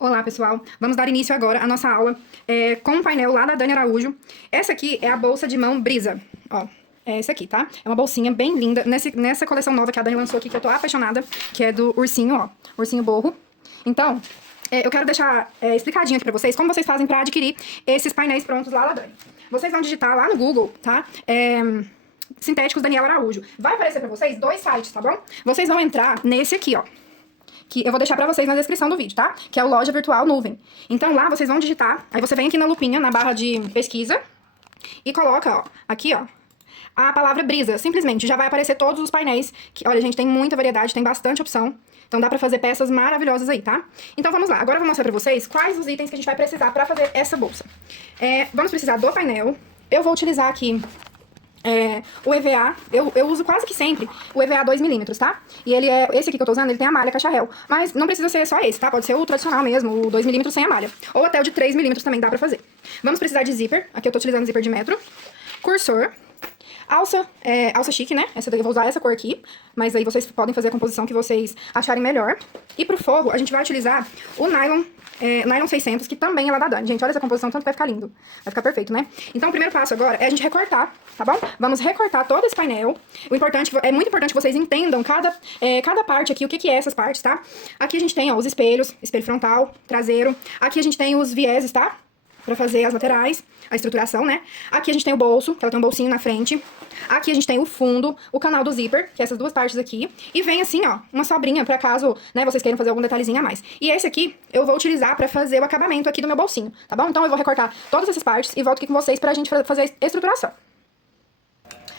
Olá, pessoal. Vamos dar início agora à nossa aula com um painel lá da Dani Araújo. Essa aqui é a bolsa de mão Brisa. Ó, é essa aqui, tá? É uma bolsinha bem linda. Nessa coleção nova que a Dani lançou aqui, que eu tô apaixonada, que é do ursinho, ó. Ursinho borro. Então, eu quero deixar explicadinho aqui pra vocês como vocês fazem pra adquirir esses painéis prontos lá da Dani. Vocês vão digitar lá no Google, tá? Sintéticos Daniela Araújo. Vai aparecer pra vocês dois sites, tá bom? Vocês vão entrar nesse aqui, ó, que eu vou deixar pra vocês na descrição do vídeo, tá? Que é o Loja Virtual Nuvem. Então lá vocês vão digitar, aí você vem aqui na lupinha, na barra de pesquisa, e coloca, ó, aqui, ó, a palavra Brisa. Simplesmente, já vai aparecer todos os painéis, que, olha, gente, tem muita variedade, tem bastante opção. Então dá pra fazer peças maravilhosas aí, tá? Então vamos lá, agora eu vou mostrar pra vocês quais os itens que a gente vai precisar pra fazer essa bolsa. Vamos precisar do painel. Eu vou utilizar aqui o EVA, eu uso quase que sempre o EVA 2mm, tá? E ele esse aqui que eu tô usando, ele tem a malha cacharel. Mas não precisa ser só esse, tá? Pode ser o tradicional mesmo, o 2mm sem a malha. Ou até o de 3mm também dá pra fazer. Vamos precisar de zíper, aqui eu tô utilizando zíper de metro. Cursor. Alça, alça chique, né? Eu vou usar essa cor aqui, mas aí vocês podem fazer a composição que vocês acharem melhor. E pro forro, a gente vai utilizar o nylon, nylon 600, que também é lá da Dani. Gente, olha essa composição, tanto que vai ficar lindo. Vai ficar perfeito, né? Então, o primeiro passo agora é a gente recortar, tá bom? Vamos recortar todo esse painel. É muito importante que vocês entendam cada parte aqui, o que é essas partes, tá? Aqui a gente tem, ó, os espelhos, espelho frontal, traseiro. Aqui a gente tem os vieses, tá? Pra fazer as laterais, a estruturação, né? Aqui a gente tem o bolso, que ela tem um bolsinho na frente. Aqui a gente tem o fundo, o canal do zíper, que é essas duas partes aqui. E vem assim, ó, uma sobrinha pra caso, né, vocês queiram fazer algum detalhezinho a mais. E esse aqui eu vou utilizar pra fazer o acabamento aqui do meu bolsinho, tá bom? Então eu vou recortar todas essas partes e volto aqui com vocês pra gente fazer a estruturação.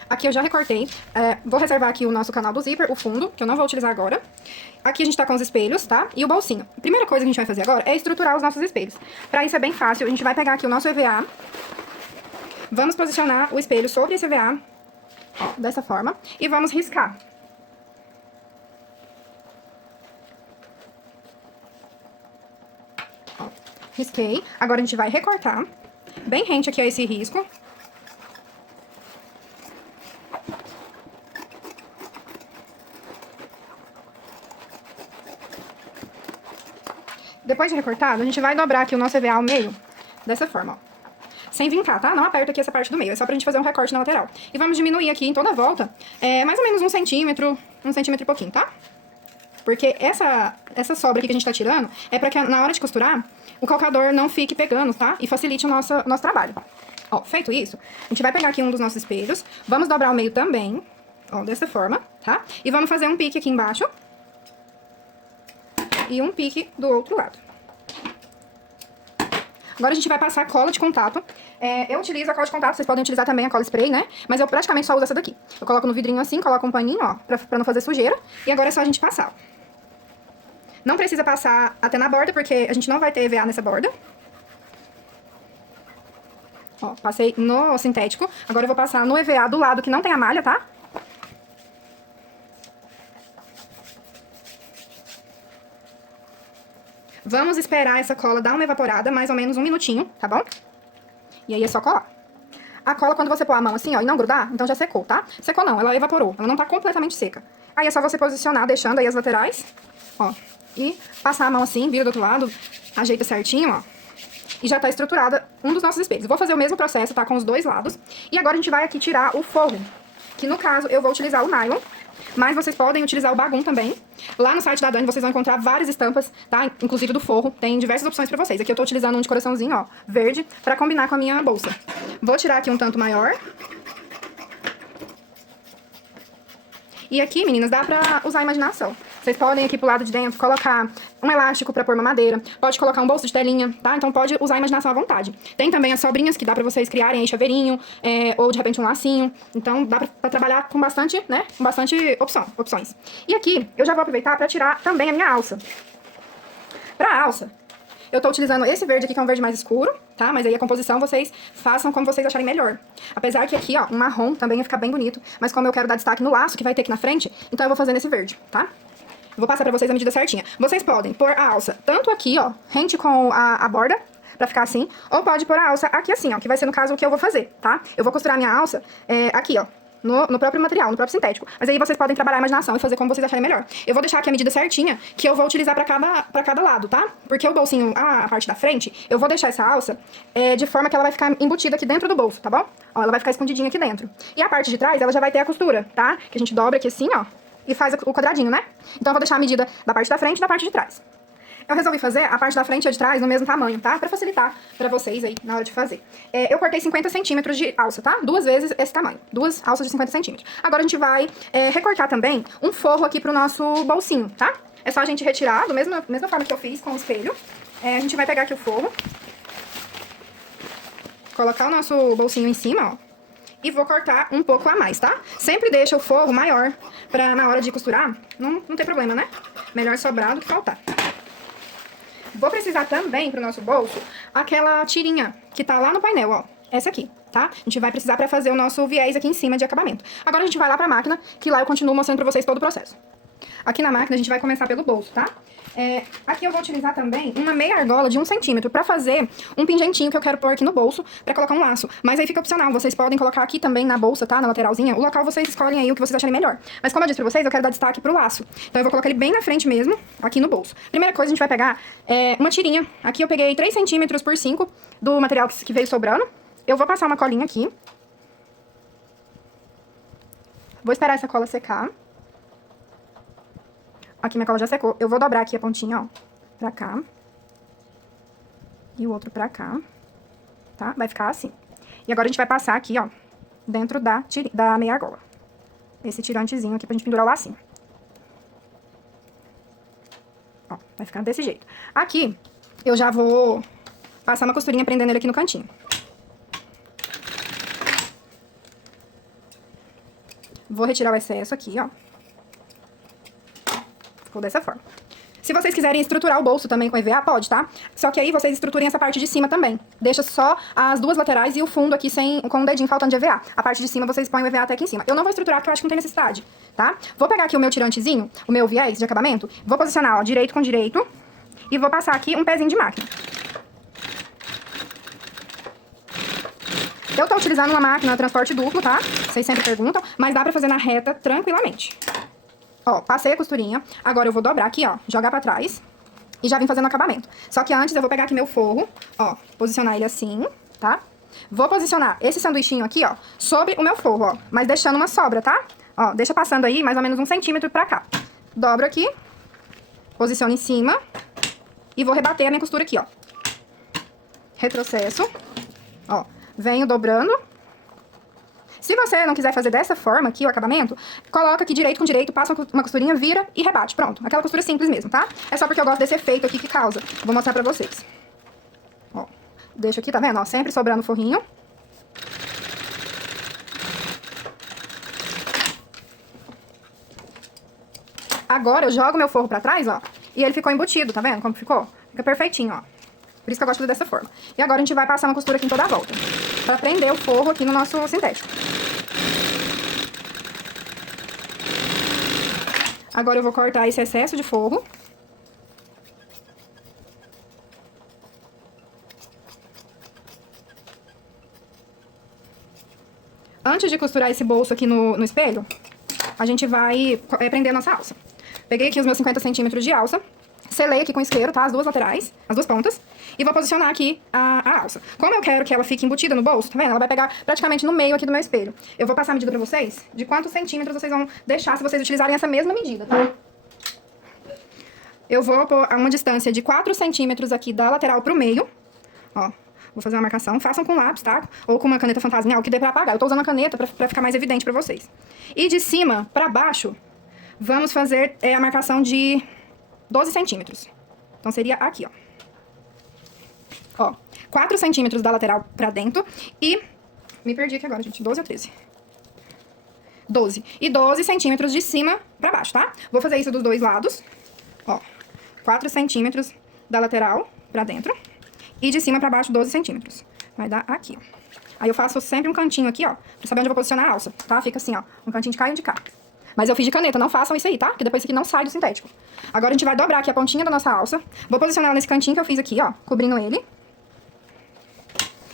Aqui eu já recortei, vou reservar aqui o nosso canal do zíper, o fundo, que eu não vou utilizar agora. Aqui a gente tá com os espelhos, tá? E o bolsinho. A primeira coisa que a gente vai fazer agora é estruturar os nossos espelhos. Pra isso é bem fácil, a gente vai pegar aqui o nosso EVA. Vamos posicionar o espelho sobre esse EVA, ó, dessa forma. E vamos riscar. Ó, risquei. Agora a gente vai recortar, bem rente aqui a esse risco. Depois de recortado, a gente vai dobrar aqui o nosso EVA ao meio, dessa forma, ó. Sem vincar, tá? Não aperta aqui essa parte do meio, é só pra gente fazer um recorte na lateral. E vamos diminuir aqui em toda a volta, mais ou menos 1 centímetro e pouquinho, tá? Porque essa sobra aqui que a gente tá tirando é pra que na hora de costurar, o calcador não fique pegando, tá? E facilite o nosso trabalho. Ó, feito isso, a gente vai pegar aqui um dos nossos espelhos, vamos dobrar o meio também, ó, dessa forma, tá? E vamos fazer um pique aqui embaixo. E um pique do outro lado. Agora a gente vai passar cola de contato. Eu utilizo a cola de contato, vocês podem utilizar também a cola spray, né? Mas eu praticamente só uso essa daqui. Eu coloco no vidrinho assim, coloco um paninho, ó, pra não fazer sujeira. E agora é só a gente passar, ó. Não precisa passar até na borda, porque a gente não vai ter EVA nessa borda. Ó, passei no sintético. Agora eu vou passar no EVA do lado que não tem a malha, tá? Vamos esperar essa cola dar uma evaporada, mais ou menos 1 minutinho, tá bom? E aí é só colar. A cola, quando você pôr a mão assim, ó, e não grudar, então já secou, tá? Secou não, ela evaporou, ela não tá completamente seca. Aí é só você posicionar, deixando aí as laterais, ó, e passar a mão assim, vira do outro lado, ajeita certinho, ó. E já tá estruturada um dos nossos espelhos. Vou fazer o mesmo processo, tá? Com os dois lados. E agora a gente vai aqui tirar o forro, que no caso eu vou utilizar o nylon. Mas vocês podem utilizar o bagum também. Lá no site da Dani vocês vão encontrar várias estampas, tá? Inclusive do forro. Tem diversas opções pra vocês. Aqui eu tô utilizando um de coraçãozinho, ó, verde, pra combinar com a minha bolsa. Vou tirar aqui um tanto maior. E aqui, meninas, dá pra usar a imaginação. Vocês podem aqui pro lado de dentro colocar um elástico pra pôr mamadeira. Pode colocar um bolso de telinha, tá? Então pode usar a imaginação à vontade. Tem também as sobrinhas que dá pra vocês criarem aí chaveirinho, ou de repente um lacinho. Então dá pra trabalhar com bastante, né? Com bastante opções. E aqui eu já vou aproveitar pra tirar também a minha alça. Pra alça, eu tô utilizando esse verde aqui, que é um verde mais escuro, tá? Mas aí a composição vocês façam como vocês acharem melhor. Apesar que aqui, ó, um marrom também vai ficar bem bonito. Mas como eu quero dar destaque no laço que vai ter aqui na frente, então eu vou fazer nesse verde, tá? Vou passar pra vocês a medida certinha. Vocês podem pôr a alça tanto aqui, ó, rente com a borda, pra ficar assim. Ou pode pôr a alça aqui assim, ó, que vai ser no caso o que eu vou fazer, tá? Eu vou costurar a minha alça aqui, ó. no próprio material, no próprio sintético. Mas aí vocês podem trabalhar a imaginação e fazer como vocês acharem melhor. Eu vou deixar aqui a medida certinha que eu vou utilizar pra cada lado, tá? Porque o bolsinho, a parte da frente, eu vou deixar essa alça de forma que ela vai ficar embutida aqui dentro do bolso, tá bom? Ó, ela vai ficar escondidinha aqui dentro. E a parte de trás, ela já vai ter a costura, tá? Que a gente dobra aqui assim, ó, e faz o quadradinho, né? Então eu vou deixar a medida da parte da frente e da parte de trás. Eu resolvi fazer a parte da frente e a de trás no mesmo tamanho, tá? Pra facilitar pra vocês aí na hora de fazer. Eu cortei 50 centímetros de alça, tá? 2 vezes esse tamanho. 2 alças de 50 centímetros. Agora a gente vai recortar também um forro aqui pro nosso bolsinho, tá? É só a gente retirar, da mesma forma que eu fiz com o espelho. A gente vai pegar aqui o forro. Colocar o nosso bolsinho em cima, ó. E vou cortar um pouco a mais, tá? Sempre deixa o forro maior pra na hora de costurar não ter problema, né? Melhor sobrar do que faltar. Vou precisar também, pro nosso bolso, aquela tirinha que tá lá no painel, ó. Essa aqui, tá? A gente vai precisar pra fazer o nosso viés aqui em cima de acabamento. Agora a gente vai lá pra máquina, que lá eu continuo mostrando pra vocês todo o processo. Aqui na máquina a gente vai começar pelo bolso, tá? Aqui eu vou utilizar também uma meia argola de 1 centímetro pra fazer um pingentinho que eu quero pôr aqui no bolso pra colocar um laço. Mas aí fica opcional, vocês podem colocar aqui também na bolsa, tá? Na lateralzinha. O local vocês escolhem aí o que vocês acharem melhor. Mas como eu disse pra vocês, eu quero dar destaque pro laço. Então eu vou colocar ele bem na frente mesmo, aqui no bolso. Primeira coisa, a gente vai pegar uma tirinha. Aqui eu peguei 3 centímetros por 5 do material que veio sobrando. Eu vou passar uma colinha aqui. Vou esperar essa cola secar. Aqui minha cola já secou. Eu vou dobrar aqui a pontinha, ó, pra cá. E o outro pra cá, tá? Vai ficar assim. E agora a gente vai passar aqui, ó, dentro da meia argola. Esse tirantezinho aqui pra gente pendurar o lacinho. Ó, vai ficar desse jeito. Aqui, eu já vou passar uma costurinha prendendo ele aqui no cantinho. Vou retirar o excesso aqui, ó. Ficou dessa forma. Se vocês quiserem estruturar o bolso também com EVA, pode, tá? Só que aí vocês estruturem essa parte de cima também. Deixa só as duas laterais e o fundo aqui com o dedinho faltando de EVA. A parte de cima vocês põem o EVA até aqui em cima. Eu não vou estruturar porque eu acho que não tem necessidade, tá? Vou pegar aqui o meu tirantezinho, o meu viés de acabamento, vou posicionar, ó, direito com direito e vou passar aqui um pezinho de máquina. Eu tô utilizando uma máquina transporte duplo, tá? Vocês sempre perguntam, mas dá pra fazer na reta tranquilamente. Ó, passei a costurinha, agora eu vou dobrar aqui, ó, jogar pra trás e já vim fazendo o acabamento. Só que antes eu vou pegar aqui meu forro, ó, posicionar ele assim, tá? Vou posicionar esse sanduichinho aqui, ó, sobre o meu forro, ó, mas deixando uma sobra, tá? Ó, deixa passando aí mais ou menos 1 centímetro pra cá. Dobro aqui, posiciono em cima e vou rebater a minha costura aqui, ó. Retrocesso, ó, venho dobrando. Se você não quiser fazer dessa forma aqui o acabamento, coloca aqui direito com direito, passa uma costurinha, vira e rebate. Pronto, aquela costura simples mesmo, tá? É só porque eu gosto desse efeito aqui que causa. Vou mostrar pra vocês. Ó, deixo aqui, tá vendo? Ó, sempre sobrando o forrinho. Agora eu jogo meu forro pra trás, ó, e ele ficou embutido, tá vendo como ficou? Fica perfeitinho, ó. Por isso que eu gosto dessa forma. E agora a gente vai passar uma costura aqui em toda a volta, pra prender o forro aqui no nosso sintético. Agora eu vou cortar esse excesso de forro. Antes de costurar esse bolso aqui no espelho, a gente vai prender a nossa alça. Peguei aqui os meus 50 centímetros de alça. Selei aqui com isqueiro, tá? As duas laterais, as duas pontas. E vou posicionar aqui a alça. Como eu quero que ela fique embutida no bolso, tá vendo? Ela vai pegar praticamente no meio aqui do meu espelho. Eu vou passar a medida pra vocês de quantos centímetros vocês vão deixar se vocês utilizarem essa mesma medida, tá? Eu vou pôr a uma distância de 4 centímetros aqui da lateral pro meio. Ó, vou fazer uma marcação. Façam com lápis, tá? Ou com uma caneta fantasminha, o que dê pra apagar. Eu tô usando a caneta pra ficar mais evidente pra vocês. E de cima pra baixo, vamos fazer a marcação de 12 centímetros. Então, seria aqui, ó. Ó, 4 centímetros da lateral pra dentro e... Me perdi aqui agora, gente. 12 ou 13? 12. E 12 centímetros de cima pra baixo, tá? Vou fazer isso dos dois lados. Ó, 4 centímetros da lateral pra dentro. E de cima pra baixo, 12 centímetros. Vai dar aqui, ó. Aí eu faço sempre um cantinho aqui, ó, pra saber onde eu vou posicionar a alça, tá? Fica assim, ó, um cantinho de cá e um de cá. Mas eu fiz de caneta, não façam isso aí, tá? Porque depois isso aqui não sai do sintético. Agora a gente vai dobrar aqui a pontinha da nossa alça. Vou posicionar ela nesse cantinho que eu fiz aqui, ó, cobrindo ele.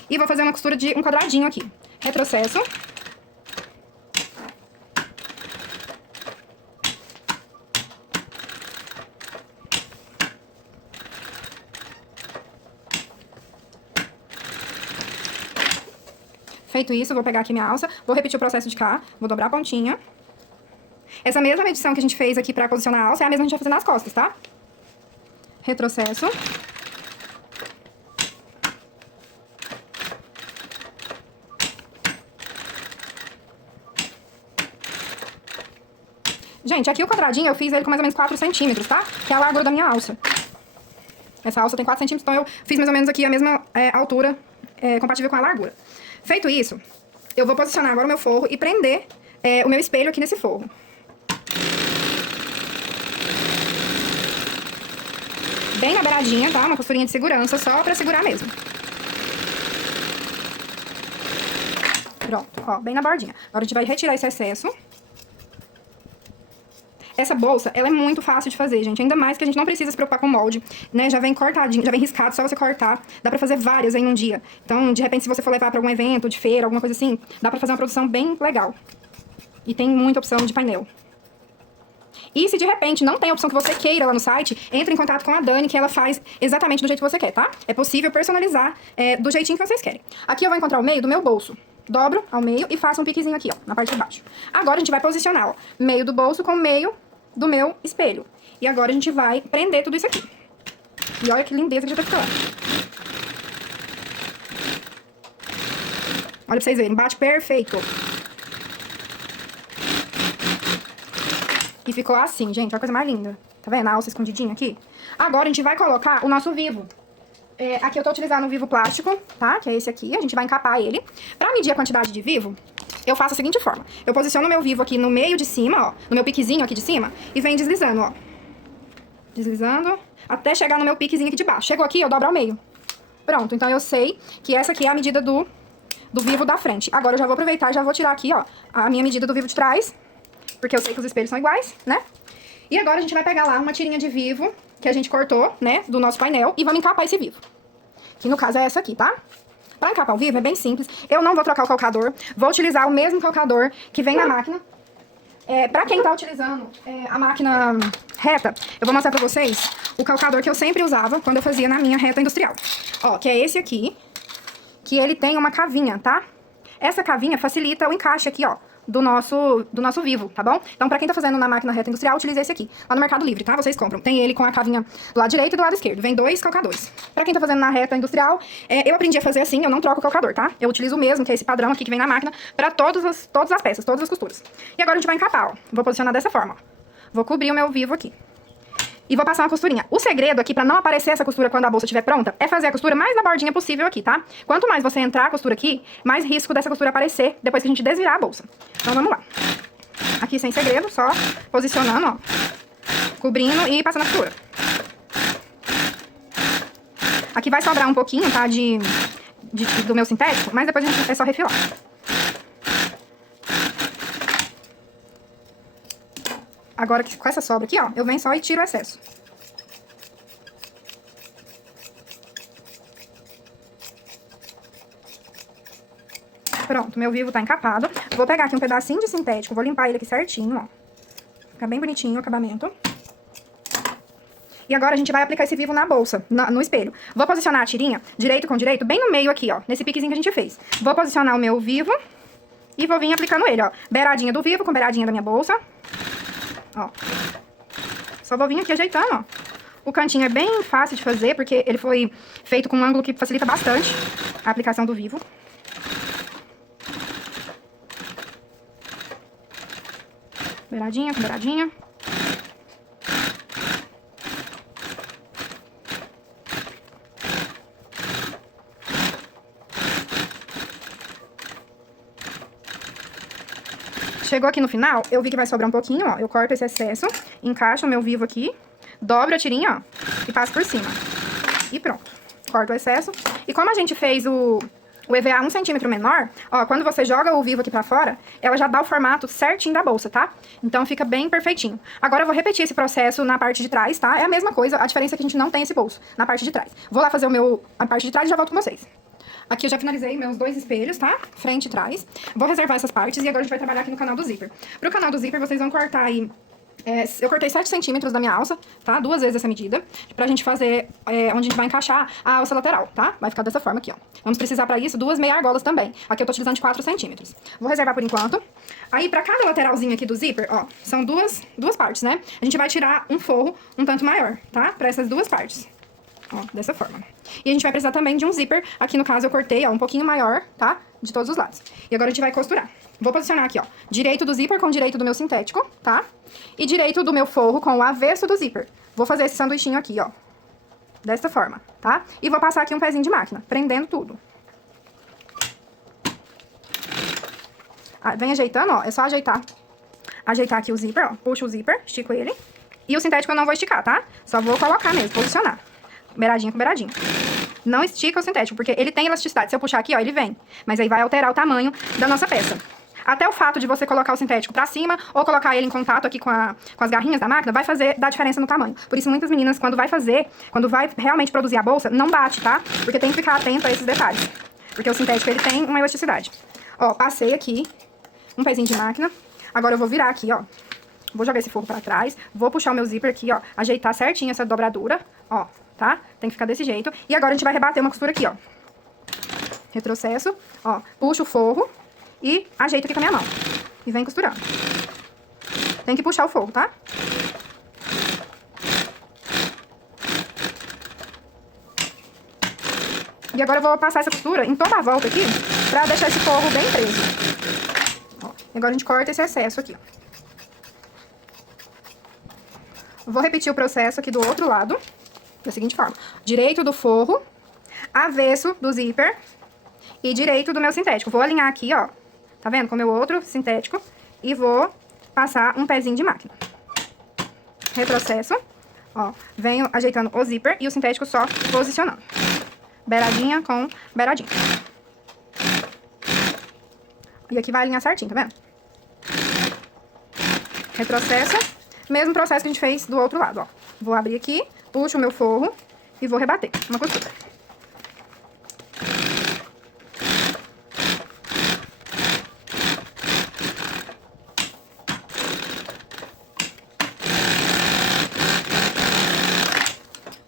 E vou fazer uma costura de um quadradinho aqui. Retrocesso. Feito isso, eu vou pegar aqui minha alça, vou repetir o processo de cá, vou dobrar a pontinha. Essa mesma medição que a gente fez aqui pra posicionar a alça é a mesma que a gente vai fazer nas costas, tá? Retrocesso. Gente, aqui o quadradinho eu fiz ele com mais ou menos 4 centímetros, tá? Que é a largura da minha alça. Essa alça tem 4 centímetros, então eu fiz mais ou menos aqui a mesma altura compatível com a largura. Feito isso, eu vou posicionar agora o meu forro e prender o meu espelho aqui nesse forro. Bem na beiradinha, tá? Uma costurinha de segurança, só pra segurar mesmo. Pronto, ó, bem na bordinha. Agora a gente vai retirar esse excesso. Essa bolsa, ela é muito fácil de fazer, gente. Ainda mais que a gente não precisa se preocupar com o molde, né? Já vem cortadinho, já vem riscado, só você cortar. Dá pra fazer várias em um dia. Então, de repente, se você for levar pra algum evento, de feira, alguma coisa assim, dá pra fazer uma produção bem legal. E tem muita opção de painel. E se de repente não tem a opção que você queira lá no site, entre em contato com a Dani, que ela faz exatamente do jeito que você quer, tá? É possível personalizar do jeitinho que vocês querem. Aqui eu vou encontrar o meio do meu bolso. Dobro ao meio e faço um piquezinho aqui, ó, na parte de baixo. Agora a gente vai posicionar, ó, meio do bolso com o meio do meu espelho. E agora a gente vai prender tudo isso aqui. E olha que lindeza que já tá ficando. Olha pra vocês verem, bate perfeito. E ficou assim, gente, olha a coisa mais linda. Tá vendo a alça escondidinha aqui? Agora a gente vai colocar o nosso vivo. Aqui eu tô utilizando o vivo plástico, tá? Que é esse aqui, a gente vai encapar ele. Pra medir a quantidade de vivo, eu faço a seguinte forma. Eu posiciono o meu vivo aqui no meio de cima, ó, no meu piquezinho aqui de cima, e venho deslizando, ó. Deslizando, até chegar no meu piquezinho aqui de baixo. Chegou aqui, eu dobro ao meio. Pronto, então eu sei que essa aqui é a medida do vivo da frente. Agora eu já vou aproveitar e já vou tirar aqui, ó, a minha medida do vivo de trás, porque eu sei que os espelhos são iguais, né? E agora a gente vai pegar lá uma tirinha de vivo que a gente cortou, né, do nosso painel, e vamos encapar esse vivo. Que no caso é essa aqui, tá? Pra encapar o vivo é bem simples. Eu não vou trocar o calcador, vou utilizar o mesmo calcador que vem na máquina. Pra quem tá utilizando a máquina reta, eu vou mostrar pra vocês o calcador que eu sempre usava quando eu fazia na minha reta industrial. Ó, que é esse aqui, que ele tem uma cavinha, tá? Essa cavinha facilita o encaixe aqui, ó, do nosso vivo, tá bom? Então, pra quem tá fazendo na máquina reta industrial, utilize esse aqui. Lá no Mercado Livre, tá? Vocês compram. Tem ele com a cavinha do lado direito e do lado esquerdo. Vem 2 calcadores. Pra quem tá fazendo na reta industrial, eu aprendi a fazer assim, eu não troco o calcador, tá? Eu utilizo o mesmo, que é esse padrão aqui que vem na máquina, pra todas as peças, todas as costuras. E agora a gente vai encapar, ó. Vou posicionar dessa forma, ó. Vou cobrir o meu vivo aqui. E vou passar uma costurinha. O segredo aqui, pra não aparecer essa costura quando a bolsa estiver pronta, é fazer a costura mais na bordinha possível aqui, tá? Quanto mais você entrar a costura aqui, mais risco dessa costura aparecer depois que a gente desvirar a bolsa. Então, vamos lá. Aqui sem segredo, só posicionando, ó. Cobrindo e passando a costura. Aqui vai sobrar um pouquinho, tá? Do meu sintético, mas depois a gente é só refilar. Agora, com essa sobra aqui, ó, eu venho só e tiro o excesso. Pronto, meu vivo tá encapado. Vou pegar aqui um pedacinho de sintético, vou limpar ele aqui certinho, ó. Fica bem bonitinho o acabamento. E agora a gente vai aplicar esse vivo na bolsa, no espelho. Vou posicionar a tirinha, direito com direito, bem no meio aqui, ó, nesse piquezinho que a gente fez. Vou posicionar o meu vivo e vou vir aplicando ele, ó. Beiradinha do vivo com beiradinha da minha bolsa. Ó, só vou vir aqui ajeitando, ó. O cantinho é bem fácil de fazer, porque ele foi feito com um ângulo que facilita bastante a aplicação do vivo. Beiradinha com beiradinha. Chegou aqui no final, eu vi que vai sobrar um pouquinho, ó. Eu corto esse excesso, encaixo o meu vivo aqui, dobro a tirinha, ó, e passo por cima. E pronto. Corto o excesso. E como a gente fez o EVA 1 centímetro menor, ó, quando você joga o vivo aqui pra fora, ela já dá o formato certinho da bolsa, tá? Então fica bem perfeitinho. Agora eu vou repetir esse processo na parte de trás, tá? É a mesma coisa, a diferença é que a gente não tem esse bolso na parte de trás. Vou lá fazer a parte de trás e já volto com vocês. Aqui eu já finalizei meus 2 espelhos, tá? Frente e trás. Vou reservar essas partes e agora a gente vai trabalhar aqui no canal do zíper. Pro canal do zíper, vocês vão cortar aí Eu cortei 7 centímetros da minha alça, tá? 2 vezes essa medida, pra gente fazer onde a gente vai encaixar a alça lateral, tá? Vai ficar dessa forma aqui, ó. Vamos precisar pra isso 2 meia argolas também. Aqui eu tô utilizando de 4 centímetros. Vou reservar por enquanto. Aí, pra cada lateralzinho aqui do zíper, ó, são duas partes, né? A gente vai tirar um forro um tanto maior, tá? Pra essas duas partes. Ó, dessa forma. E a gente vai precisar também de um zíper. Aqui, no caso, eu cortei, ó, um pouquinho maior, tá? De todos os lados. E agora a gente vai costurar. Vou posicionar aqui, ó, direito do zíper com direito do meu sintético, tá? E direito do meu forro com o avesso do zíper. Vou fazer esse sanduichinho aqui, ó. Dessa forma, tá? E vou passar aqui um pezinho de máquina, prendendo tudo. Vem ajeitando, ó. É só ajeitar. Ajeitar aqui o zíper, ó. Puxa o zíper, estico ele. E o sintético eu não vou esticar, tá? Só vou colocar mesmo, posicionar. Beiradinho com beiradinho. Não estica o sintético, porque ele tem elasticidade. Se eu puxar aqui, ó, ele vem. Mas aí vai alterar o tamanho da nossa peça. Até o fato de você colocar o sintético pra cima ou colocar ele em contato aqui com as garrinhas da máquina, vai dar diferença no tamanho. Por isso, muitas meninas, quando vai realmente produzir a bolsa, não bate, tá? Porque tem que ficar atento a esses detalhes. Porque o sintético, ele tem uma elasticidade. Ó, passei aqui um pezinho de máquina. Agora eu vou virar aqui, ó. Vou jogar esse forro pra trás. Vou puxar o meu zíper aqui, ó. Ajeitar certinho essa dobradura, ó, tá? Tem que ficar desse jeito. E agora a gente vai rebater uma costura aqui, ó. Retrocesso, ó. Puxo o forro. E ajeito aqui com a minha mão. E vem costurando. Tem que puxar o forro, tá? E agora eu vou passar essa costura em toda a volta aqui, pra deixar esse forro bem preso. Ó, e agora a gente corta esse excesso aqui, ó. Vou repetir o processo aqui do outro lado, da seguinte forma. Direito do forro, avesso do zíper e direito do meu sintético. Vou alinhar aqui, ó. Tá vendo? Com o meu outro sintético. E vou passar um pezinho de máquina. Retrocesso. Ó, venho ajeitando o zíper e o sintético só posicionando. Beiradinha com beiradinha. E aqui vai alinhar certinho, tá vendo? Retrocesso. Mesmo processo que a gente fez do outro lado, ó. Vou abrir aqui, puxo o meu forro e vou rebater uma costura.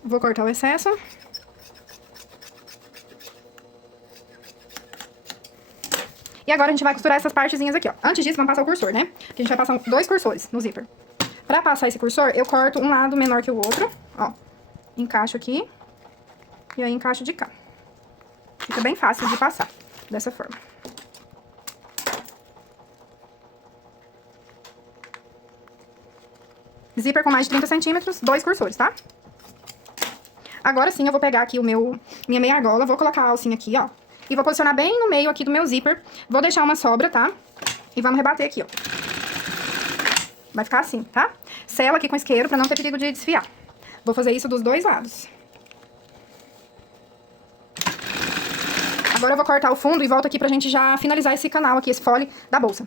Vou cortar o excesso. E agora a gente vai costurar essas partezinhas aqui, ó. Antes disso, vamos passar o cursor, né? Que a gente vai passar 2 cursores no zíper. Pra passar esse cursor, eu corto um lado menor que o outro, ó. Encaixo aqui. E aí encaixo de cá. Fica bem fácil de passar, dessa forma. Zíper com mais de 30 centímetros, 2 cursores, tá? Agora sim, eu vou pegar aqui minha meia argola, vou colocar a alcinha aqui, ó. E vou posicionar bem no meio aqui do meu zíper. Vou deixar uma sobra, tá? E vamos rebater aqui, ó. Vai ficar assim, tá? Sela aqui com isqueiro pra não ter perigo de desfiar. Vou fazer isso dos 2 lados. Agora eu vou cortar o fundo e volto aqui pra gente já finalizar esse canal aqui, esse fole da bolsa.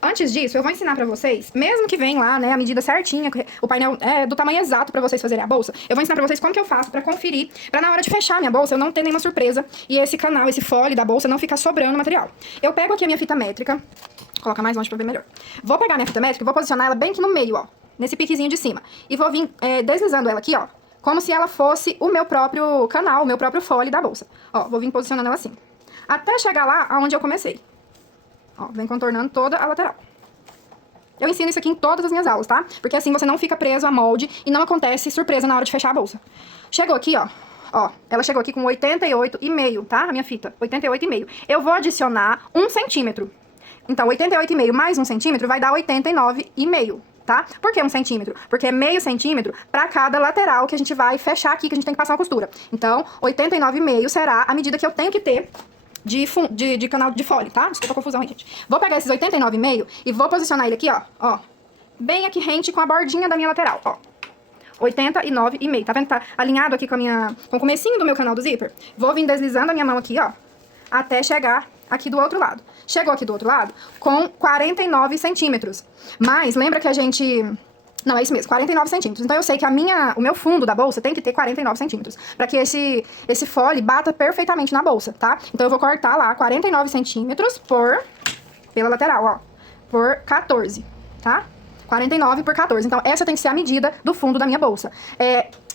Antes disso, eu vou ensinar pra vocês, mesmo que vem lá, né, a medida certinha, o painel é do tamanho exato pra vocês fazerem a bolsa, eu vou ensinar pra vocês como que eu faço pra conferir, pra na hora de fechar a minha bolsa eu não ter nenhuma surpresa e esse canal, esse fole da bolsa não ficar sobrando material. Eu pego aqui a minha fita métrica, coloca mais longe pra ver melhor. Vou pegar a minha fita métrica e vou posicionar ela bem aqui no meio, ó, nesse piquezinho de cima. E vou vir deslizando ela aqui, ó, como se ela fosse o meu próprio canal, o meu próprio fole da bolsa. Ó, vou vir posicionando ela assim, até chegar lá aonde eu comecei. Ó, vem contornando toda a lateral. Eu ensino isso aqui em todas as minhas aulas, tá? Porque assim você não fica preso a molde e não acontece surpresa na hora de fechar a bolsa. Chegou aqui, ó. Ó, ela chegou aqui com 88,5, tá? A minha fita, 88,5. Eu vou adicionar 1 centímetro. Então, 88,5 mais 1 centímetro vai dar 89,5, tá? Por que 1 centímetro? Porque é meio centímetro pra cada lateral que a gente vai fechar aqui, que a gente tem que passar uma costura. Então, 89,5 será a medida que eu tenho que ter de canal de fole, tá? Desculpa a confusão aí, gente. Vou pegar esses 89,5 e vou posicionar ele aqui, ó, bem aqui rente com a bordinha da minha lateral, ó. 89,5, tá vendo que tá alinhado aqui com o comecinho do meu canal do zíper? Vou vir deslizando a minha mão aqui, ó, até chegar aqui do outro lado. Chegou aqui do outro lado com 49 centímetros. Mas lembra que a gente... Não, é isso mesmo, 49 centímetros. Então eu sei que o meu fundo da bolsa tem que ter 49 centímetros. Pra que esse fole bata perfeitamente na bolsa, tá? Então eu vou cortar lá 49 centímetros pela lateral, ó. Por 14, tá? 49 por 14. Então, essa tem que ser a medida do fundo da minha bolsa.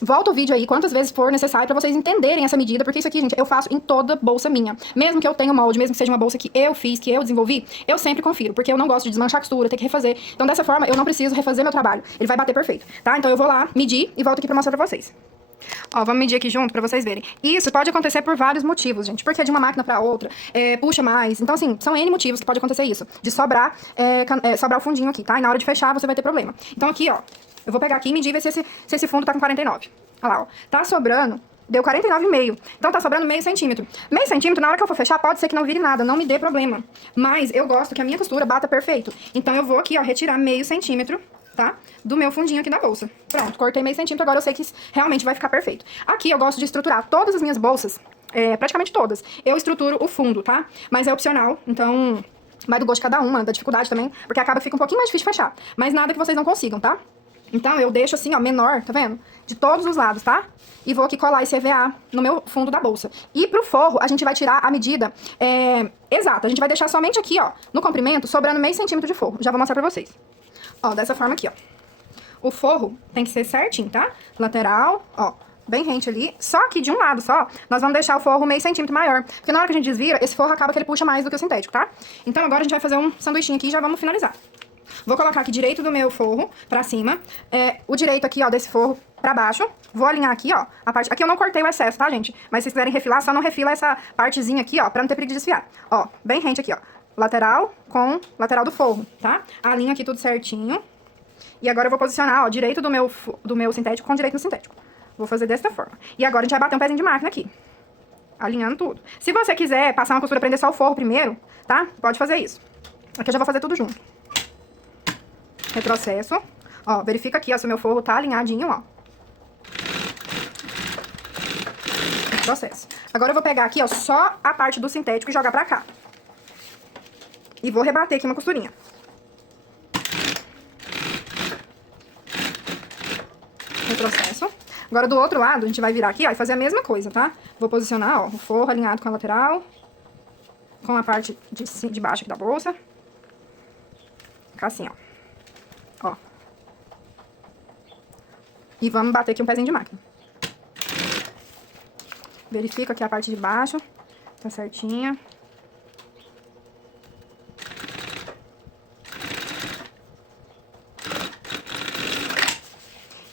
Volta o vídeo aí quantas vezes for necessário pra vocês entenderem essa medida, porque isso aqui, gente, eu faço em toda bolsa minha. Mesmo que eu tenha molde, mesmo que seja uma bolsa que eu fiz, que eu desenvolvi, eu sempre confiro, porque eu não gosto de desmanchar a costura, ter que refazer. Então, dessa forma, eu não preciso refazer meu trabalho. Ele vai bater perfeito, tá? Então, eu vou lá medir e volto aqui pra mostrar pra vocês. Ó, vamos medir aqui junto pra vocês verem. Isso pode acontecer por vários motivos, gente. Porque de uma máquina pra outra, puxa mais. Então, assim, são N motivos que pode acontecer isso. De sobrar, sobrar o fundinho aqui, tá? E na hora de fechar, você vai ter problema. Então, aqui, ó, eu vou pegar aqui e medir e ver se esse fundo tá com 49. Olha lá, ó. Tá sobrando, deu 49,5. Então, tá sobrando meio centímetro. Meio centímetro, na hora que eu for fechar, pode ser que não vire nada, não me dê problema. Mas eu gosto que a minha costura bata perfeito. Então, eu vou aqui, ó, retirar meio centímetro, tá? Do meu fundinho aqui da bolsa. Pronto, cortei meio centímetro, agora eu sei que realmente vai ficar perfeito. Aqui eu gosto de estruturar todas as minhas bolsas, praticamente todas. Eu estruturo o fundo, tá? Mas é opcional, então vai do gosto de cada uma, da dificuldade também, porque acaba que fica um pouquinho mais difícil de fechar. Mas nada que vocês não consigam, tá? Então eu deixo assim, ó, menor, tá vendo? De todos os lados, tá? E vou aqui colar esse EVA no meu fundo da bolsa. E pro forro, a gente vai tirar a medida exata. A gente vai deixar somente aqui, ó, no comprimento, sobrando meio centímetro de forro. Já vou mostrar pra vocês. Ó, dessa forma aqui, ó. O forro tem que ser certinho, tá? Lateral, ó, bem rente ali. Só que de um lado só, nós vamos deixar o forro meio centímetro maior. Porque na hora que a gente desvira, esse forro acaba que ele puxa mais do que o sintético, tá? Então agora a gente vai fazer um sanduichinho aqui e já vamos finalizar. Vou colocar aqui direito do meu forro pra cima. O direito aqui, ó, desse forro pra baixo. Vou alinhar aqui, ó, a parte... Aqui eu não cortei o excesso, tá, gente? Mas se vocês quiserem refilar, só não refila essa partezinha aqui, ó, pra não ter perigo de desfiar. Ó, bem rente aqui, ó. Lateral com lateral do forro, tá? Alinho aqui tudo certinho. E agora eu vou posicionar, ó, direito do meu sintético com direito no sintético. Vou fazer dessa forma. E agora a gente vai bater um pezinho de máquina aqui. Alinhando tudo. Se você quiser passar uma costura, prender só o forro primeiro, tá? Pode fazer isso. Aqui eu já vou fazer tudo junto. Retrocesso. Ó, verifica aqui, ó, se o meu forro tá alinhadinho, ó. Retrocesso. Agora eu vou pegar aqui, ó, só a parte do sintético e jogar pra cá. E vou rebater aqui uma costurinha. Retrocesso. Agora do outro lado, a gente vai virar aqui, ó, e fazer a mesma coisa, tá? Vou posicionar, ó, o forro alinhado com a lateral. Com a parte de baixo aqui da bolsa. Ficar assim, ó. Ó. E vamos bater aqui um pezinho de máquina. Verifica aqui a parte de baixo. Tá certinha.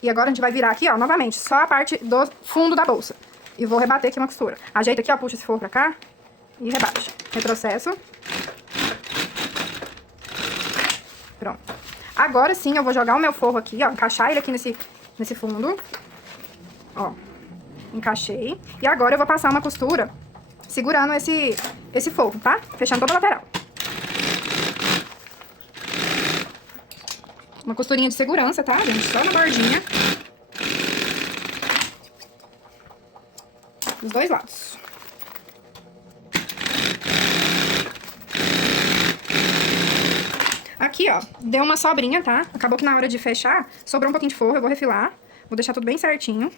E agora a gente vai virar aqui, ó, novamente, só a parte do fundo da bolsa. E vou rebater aqui uma costura. Ajeita aqui, ó, puxa esse forro pra cá. E rebaixa. Retrocesso. Pronto. Agora sim, eu vou jogar o meu forro aqui, ó, encaixar ele aqui nesse fundo. Ó, encaixei. E agora eu vou passar uma costura segurando esse forro, tá? Fechando toda a lateral. Uma costurinha de segurança, tá, gente? Só na bordinha. Dos dois lados. Aqui, ó, deu uma sobrinha, tá? Acabou que na hora de fechar, sobrou um pouquinho de forro, eu vou refilar. Vou deixar tudo bem certinho.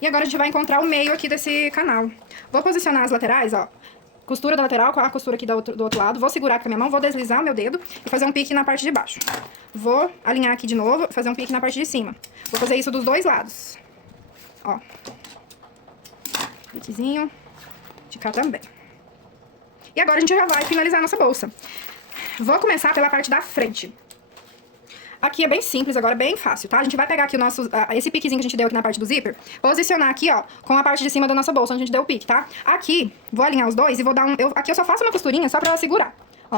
E agora a gente vai encontrar o meio aqui desse canal. Vou posicionar as laterais, ó. Costura da lateral com a costura aqui do outro lado. Vou segurar com a minha mão, vou deslizar o meu dedo e fazer um pique na parte de baixo. Vou alinhar aqui de novo, fazer um pique na parte de cima. Vou fazer isso dos dois lados. Ó. Piquezinho. De cá também. E agora a gente já vai finalizar a nossa bolsa. Vou começar pela parte da frente. Aqui é bem simples agora, bem fácil, tá? A gente vai pegar aqui esse piquezinho que a gente deu aqui na parte do zíper, posicionar aqui, ó, com a parte de cima da nossa bolsa, onde a gente deu o pique, tá? Aqui, vou alinhar os dois e vou dar aqui eu só faço uma costurinha só pra ela segurar, ó.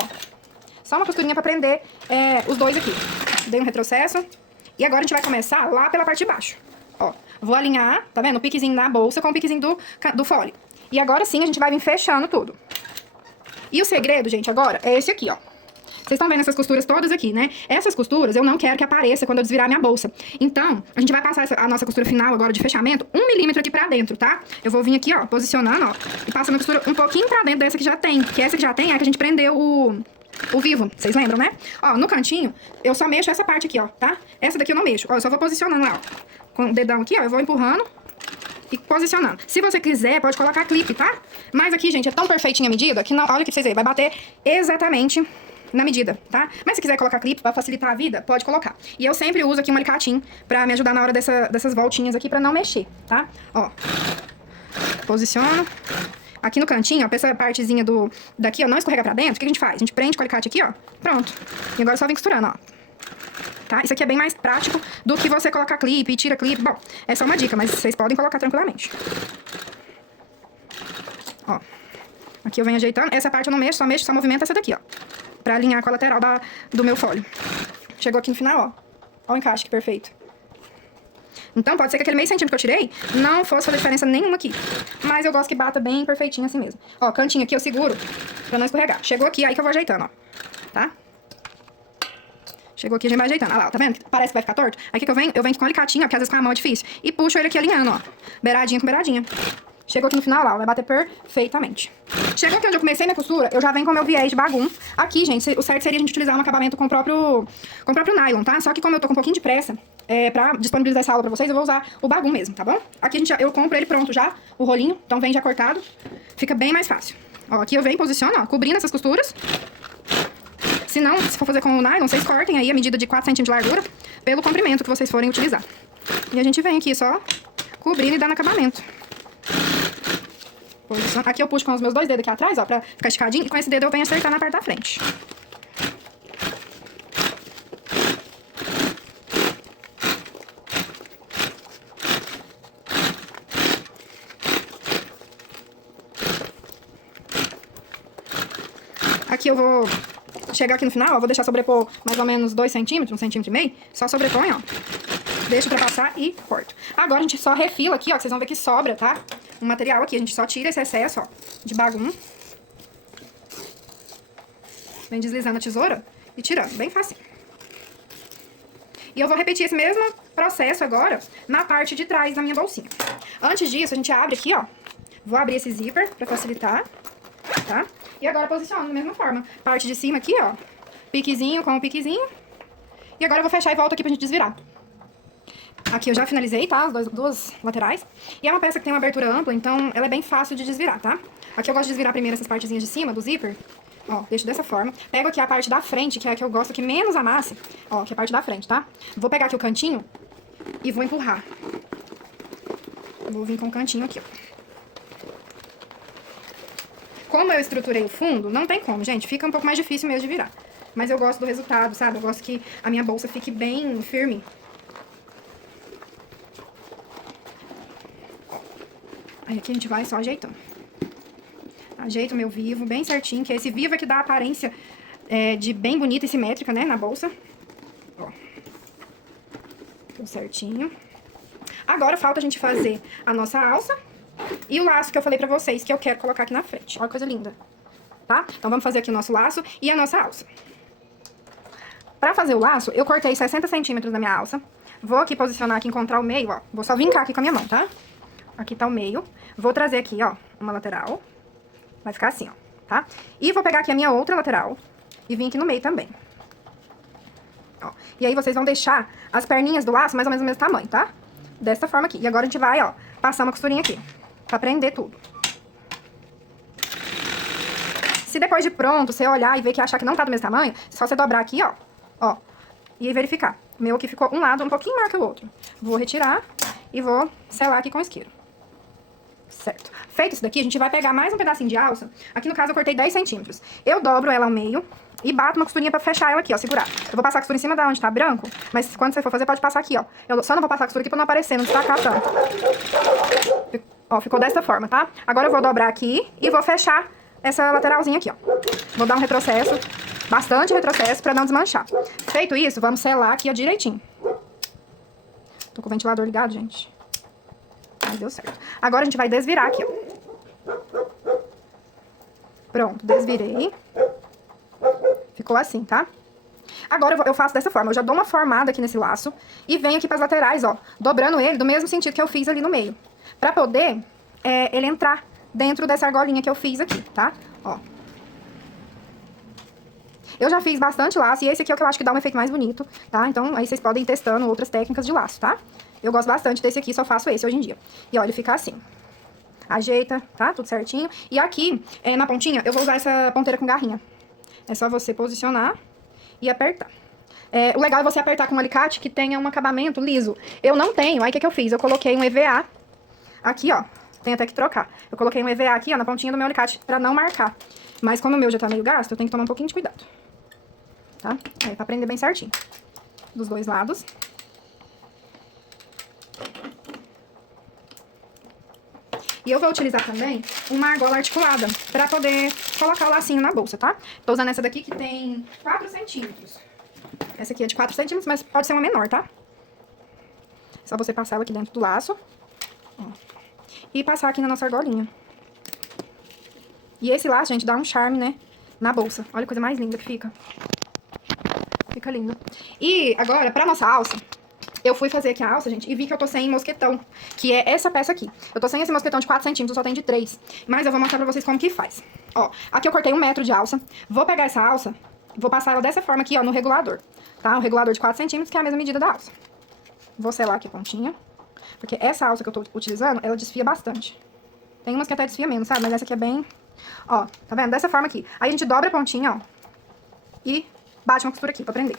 Só uma costurinha pra prender os dois aqui. Dei um retrocesso. E agora a gente vai começar lá pela parte de baixo, ó. Vou alinhar, tá vendo? O piquezinho da bolsa com o piquezinho do fole. E agora sim a gente vai vir fechando tudo. E o segredo, gente, agora é esse aqui, ó. Vocês estão vendo essas costuras todas aqui, né? Essas costuras eu não quero que apareça quando eu desvirar minha bolsa. Então, a gente vai passar a nossa costura final agora de fechamento 1 milímetro aqui pra dentro, tá? Eu vou vir aqui, ó, posicionando, ó, e passando a costura um pouquinho pra dentro dessa que já tem. Que essa que já tem é a que a gente prendeu o vivo, vocês lembram, né? Ó, no cantinho, eu só mexo essa parte aqui, ó, tá? Essa daqui eu não mexo, ó, eu só vou posicionando lá, ó. Com o dedão aqui, ó, eu vou empurrando e posicionando. Se você quiser, pode colocar clipe, tá? Mas aqui, gente, é tão perfeitinha a medida que, não, olha aqui pra vocês verem, vai bater exatamente na medida, tá? Mas se quiser colocar clipe pra facilitar a vida, pode colocar. E eu sempre uso aqui um alicatinho pra me ajudar na hora dessas voltinhas aqui pra não mexer, tá? Ó, posiciono. Aqui no cantinho, ó, pra essa partezinha daqui, ó, não escorrega pra dentro, o que a gente faz? A gente prende com o alicate aqui, ó, pronto. E agora só vem costurando, ó. Tá? Isso aqui é bem mais prático do que você colocar clipe e tira clipe. Bom, é só uma dica, mas vocês podem colocar tranquilamente. Ó, aqui eu venho ajeitando. Essa parte eu não mexo, só movimento essa daqui, ó. Pra alinhar com a lateral do meu fólio. Chegou aqui no final, ó. Ó o encaixe, que perfeito. Então, pode ser que aquele meio centímetro que eu tirei não fosse fazer diferença nenhuma aqui. Mas eu gosto que bata bem perfeitinho assim mesmo. Ó, cantinho aqui eu seguro pra não escorregar. Chegou aqui, aí que eu vou ajeitando, ó. Tá? Chegou aqui, a gente vai ajeitando. Olha lá, tá vendo? Parece que vai ficar torto. Aí o que eu venho? Eu venho com um alicatinho, ó, porque às vezes com a mão é difícil. E puxo ele aqui alinhando, ó. Beiradinha com beiradinha. Chegou aqui no final, ó, vai bater perfeitamente. Chegou aqui onde eu comecei minha costura, eu já venho com o meu viés de bagum. Aqui, gente, o certo seria a gente utilizar um acabamento com o próprio nylon, tá? Só que como eu tô com um pouquinho de pressa, pra disponibilizar essa aula pra vocês, eu vou usar o bagum mesmo, tá bom? Aqui eu compro ele pronto já, o rolinho, então vem já cortado. Fica bem mais fácil. Ó, aqui eu venho e posiciono, ó, cobrindo essas costuras. Se não, se for fazer com o nylon, vocês cortem aí a medida de 4 centímetros de largura pelo comprimento que vocês forem utilizar. E a gente vem aqui só cobrindo e dando acabamento. Aqui eu puxo com os meus 2 dedos aqui atrás, ó, pra ficar esticadinho. E com esse dedo eu venho acertar na parte da frente. Aqui eu vou chegar aqui no final, ó, vou deixar sobrepor mais ou menos 2 centímetros, 1,5 centímetro. Só sobrepõe, ó. Deixa ultrapassar e corto. Agora a gente só refila aqui, ó, que vocês vão ver que sobra, tá? Um material aqui, a gente só tira esse excesso, ó, de bagum. Vem deslizando a tesoura e tirando, bem fácil. E eu vou repetir esse mesmo processo agora na parte de trás da minha bolsinha. Antes disso, a gente abre aqui, ó. Vou abrir esse zíper pra facilitar, tá? E agora posiciono da mesma forma. Parte de cima aqui, ó. Piquezinho com o piquezinho. E agora eu vou fechar e volto aqui pra gente desvirar. Aqui eu já finalizei, tá? As duas laterais. E é uma peça que tem uma abertura ampla, então ela é bem fácil de desvirar, tá? Aqui eu gosto de desvirar primeiro essas partezinhas de cima do zíper. Ó, deixo dessa forma. Pego aqui a parte da frente, que é a que eu gosto que menos amasse. Ó, que é a parte da frente, tá? Vou pegar aqui o cantinho e vou empurrar. Vou vir com o cantinho aqui, ó. Como eu estruturei o fundo, não tem como, gente. Fica um pouco mais difícil mesmo de virar. Mas eu gosto do resultado, sabe? Eu gosto que a minha bolsa fique bem firme. Aí aqui a gente vai só ajeitando. Ajeito o meu vivo bem certinho, que esse vivo é que dá a aparência de bem bonita e simétrica, né, na bolsa. Ó. Tudo certinho. Agora falta a gente fazer a nossa alça e o laço que eu falei pra vocês que eu quero colocar aqui na frente. Olha que coisa linda, tá? Então vamos fazer aqui o nosso laço e a nossa alça. Pra fazer o laço, eu cortei 60 centímetros da minha alça. Vou aqui posicionar aqui, encontrar o meio, ó. Vou só vincar aqui com a minha mão, tá? Aqui tá o meio. Vou trazer aqui, ó, uma lateral. Vai ficar assim, ó, tá? E vou pegar aqui a minha outra lateral e vir aqui no meio também. Ó. E aí vocês vão deixar as perninhas do laço mais ou menos do mesmo tamanho, tá? Dessa forma aqui. E agora a gente vai, ó, passar uma costurinha aqui, pra prender tudo. Se depois de pronto você olhar e ver que achar que não tá do mesmo tamanho, é só você dobrar aqui, ó, ó, e verificar. O meu aqui ficou um lado um pouquinho maior que o outro. Vou retirar e vou selar aqui com isqueiro. Certo. Feito isso daqui, a gente vai pegar mais um pedacinho de alça. Aqui no caso eu cortei 10 centímetros. Eu dobro ela ao meio e bato uma costurinha pra fechar ela aqui, ó, segurar. Eu vou passar a costura em cima da onde tá branco, mas quando você for fazer pode passar aqui, ó. Eu só não vou passar a costura aqui pra não aparecer, não destacar tanto. Ó, ficou dessa forma, tá? Agora eu vou dobrar aqui e vou fechar essa lateralzinha aqui, ó. Vou dar um retrocesso, bastante retrocesso pra não desmanchar. Feito isso, vamos selar aqui, ó, direitinho. Tô com o ventilador ligado, gente. Aí deu certo. Agora a gente vai desvirar aqui, ó. Pronto, desvirei. Ficou assim, tá? Agora eu faço dessa forma. Eu já dou uma formada aqui nesse laço e venho aqui pras laterais, ó. Dobrando ele do mesmo sentido que eu fiz ali no meio. Pra poder ele entrar dentro dessa argolinha que eu fiz aqui, tá? Ó. Eu já fiz bastante laço e esse aqui é o que eu acho que dá um efeito mais bonito, tá? Então aí vocês podem ir testando outras técnicas de laço, tá? Eu gosto bastante desse aqui, só faço esse hoje em dia. E ó, ele fica assim. Ajeita, tá? Tudo certinho. E aqui, na pontinha, eu vou usar essa ponteira com garrinha. É só você posicionar e apertar. O legal é você apertar com um alicate que tenha um acabamento liso. Eu não tenho, aí o que eu fiz? Eu coloquei um EVA aqui, ó. Tem até que trocar. Eu coloquei um EVA aqui, ó, na pontinha do meu alicate pra não marcar. Mas como o meu já tá meio gasto, eu tenho que tomar um pouquinho de cuidado. Tá? Pra prender bem certinho. Dos dois lados. E eu vou utilizar também uma argola articulada pra poder colocar o lacinho na bolsa, tá? Tô usando essa daqui que tem 4 centímetros. Essa aqui é de 4 centímetros, mas pode ser uma menor, tá? Só você passar ela aqui dentro do laço. Ó. E passar aqui na nossa argolinha. E esse laço, gente, dá um charme, né? Na bolsa. Olha a coisa mais linda que fica. Fica lindo. E agora, pra nossa alça, eu fui fazer aqui a alça, gente, e vi que eu tô sem mosquetão, que é essa peça aqui. Eu tô sem esse mosquetão de 4 centímetros, só tem de 3. Mas eu vou mostrar pra vocês como que faz. Ó, aqui eu cortei 1 metro de alça. Vou pegar essa alça, vou passar ela dessa forma aqui, ó, no regulador. Tá? Um regulador de 4 centímetros, que é a mesma medida da alça. Vou selar aqui a pontinha. Porque essa alça que eu tô utilizando, ela desfia bastante. Tem umas que até desfia menos, sabe? Mas essa aqui é bem... Ó, tá vendo? Dessa forma aqui. Aí a gente dobra a pontinha, ó. E bate uma costura aqui pra prender.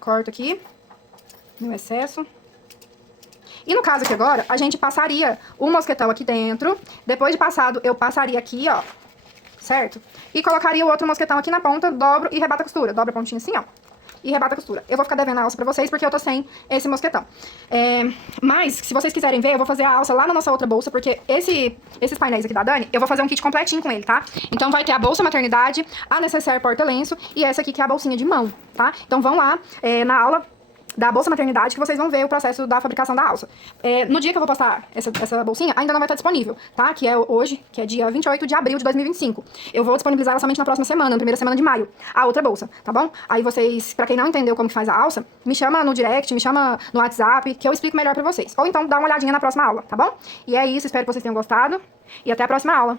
Corto aqui. No excesso. E no caso aqui agora, a gente passaria o mosquetão aqui dentro. Depois de passado, eu passaria aqui, ó. Certo? E colocaria o outro mosquetão aqui na ponta, dobro e rebata a costura. Dobra a pontinha assim, ó. E rebata a costura. Eu vou ficar devendo a alça pra vocês, porque eu tô sem esse mosquetão. Mas, se vocês quiserem ver, eu vou fazer a alça lá na nossa outra bolsa, porque esses painéis aqui da Dani, eu vou fazer um kit completinho com ele, tá? Então vai ter a bolsa maternidade, a necessaire porta-lenço e essa aqui que é a bolsinha de mão, tá? Então vão lá na aula da bolsa maternidade que vocês vão ver o processo da fabricação da alça. No dia que eu vou postar essa bolsinha, ainda não vai estar disponível, tá? Que é hoje, que é dia 28 de abril de 2025. Eu vou disponibilizar ela somente na próxima semana, na primeira semana de maio, a outra bolsa, tá bom? Aí vocês, pra quem não entendeu como que faz a alça, me chama no direct, me chama no WhatsApp, que eu explico melhor pra vocês. Ou então dá uma olhadinha na próxima aula, tá bom? E é isso, espero que vocês tenham gostado e até a próxima aula.